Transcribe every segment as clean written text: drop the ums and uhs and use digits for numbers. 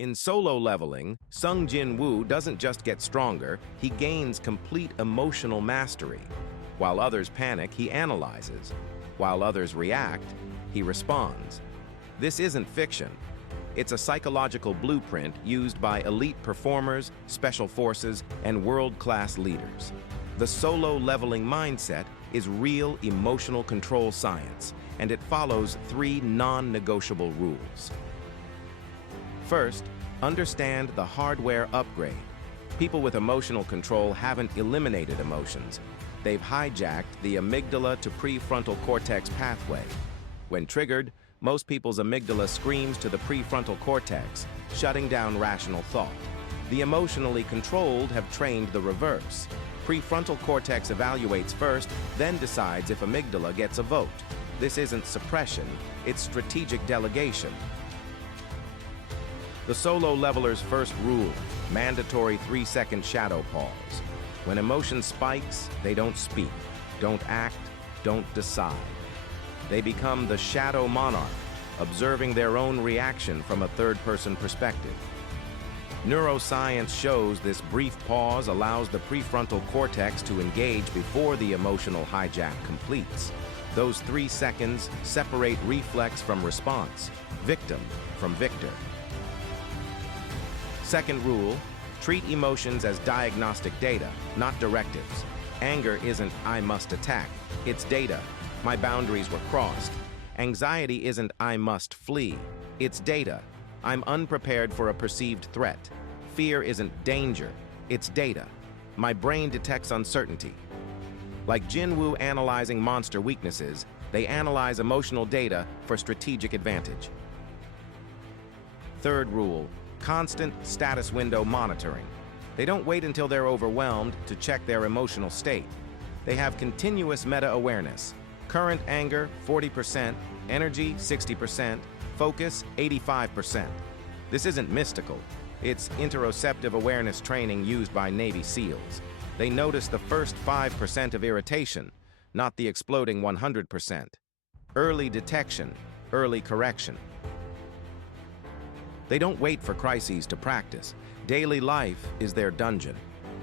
In solo leveling, Sung Jin-Woo doesn't just get stronger, he gains complete emotional mastery. While others panic, he analyzes. While others react, he responds. This isn't fiction. It's a psychological blueprint used by elite performers, special forces, and world-class leaders. The solo leveling mindset is real emotional control science, and it follows 3 non-negotiable rules. First, understand the hardware upgrade. People with emotional control haven't eliminated emotions. They've hijacked the amygdala to prefrontal cortex pathway. When triggered, most people's amygdala screams to the prefrontal cortex, shutting down rational thought. The emotionally controlled have trained the reverse. Prefrontal cortex evaluates first, then decides if amygdala gets a vote. This isn't suppression, it's strategic delegation. The solo leveler's first rule, mandatory 3-second shadow pause. When emotion spikes, they don't speak, don't act, don't decide. They become the shadow monarch, observing their own reaction from a third-person perspective. Neuroscience shows this brief pause allows the prefrontal cortex to engage before the emotional hijack completes. Those 3 seconds separate reflex from response, victim from victor. Second rule, treat emotions as diagnostic data, not directives. Anger isn't "I must attack," it's data. My boundaries were crossed. Anxiety isn't "I must flee," it's data. I'm unprepared for a perceived threat. Fear isn't danger, it's data. My brain detects uncertainty. Like Jin-Woo analyzing monster weaknesses, they analyze emotional data for strategic advantage. Third rule, constant status window monitoring. They don't wait until they're overwhelmed to check their emotional state. They have continuous meta-awareness. Current anger, 40%, energy, 60%, focus, 85%. This isn't mystical. It's interoceptive awareness training used by Navy SEALs. They notice the first 5% of irritation, not the exploding 100%. Early detection, early correction. They don't wait for crises to practice. Daily life is their dungeon.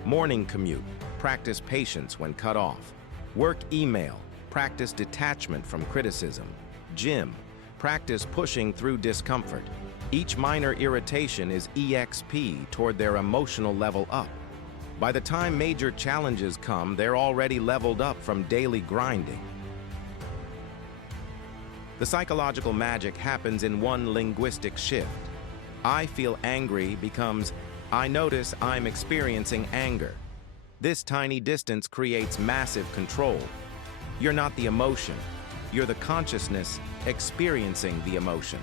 Morning commute, practice patience when cut off. Work email, practice detachment from criticism. Gym, practice pushing through discomfort. Each minor irritation is EXP toward their emotional level up. By the time major challenges come, they're already leveled up from daily grinding. The psychological magic happens in one linguistic shift. I feel angry becomes, I notice I'm experiencing anger. This tiny distance creates massive control. You're not the emotion. You're the consciousness experiencing the emotion.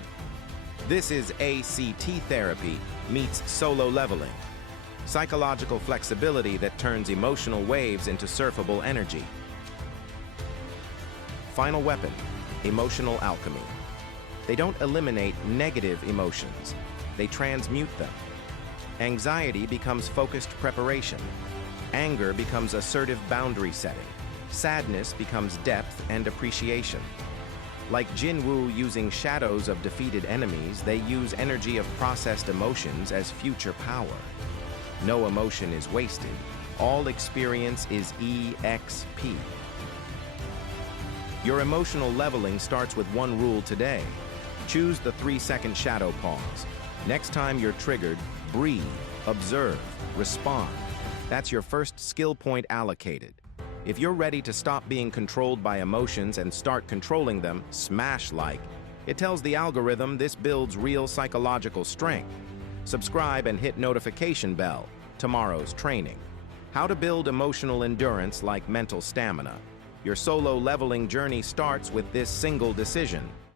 This is ACT therapy meets solo leveling. Psychological flexibility that turns emotional waves into surfable energy. Final weapon, emotional alchemy. They don't eliminate negative emotions. They transmute them. Anxiety becomes focused preparation. Anger becomes assertive boundary setting. Sadness becomes depth and appreciation. Like Jin-Woo using shadows of defeated enemies, they use energy of processed emotions as future power. No emotion is wasted. All experience is EXP. Your emotional leveling starts with one rule today. Choose the 3-second shadow pause. Next time you're triggered, breathe, observe, respond. That's your first skill point allocated. If you're ready to stop being controlled by emotions and start controlling them, smash like. It tells the algorithm this builds real psychological strength. Subscribe and hit notification bell. Tomorrow's training. How to build emotional endurance like mental stamina. Your solo leveling journey starts with this single decision.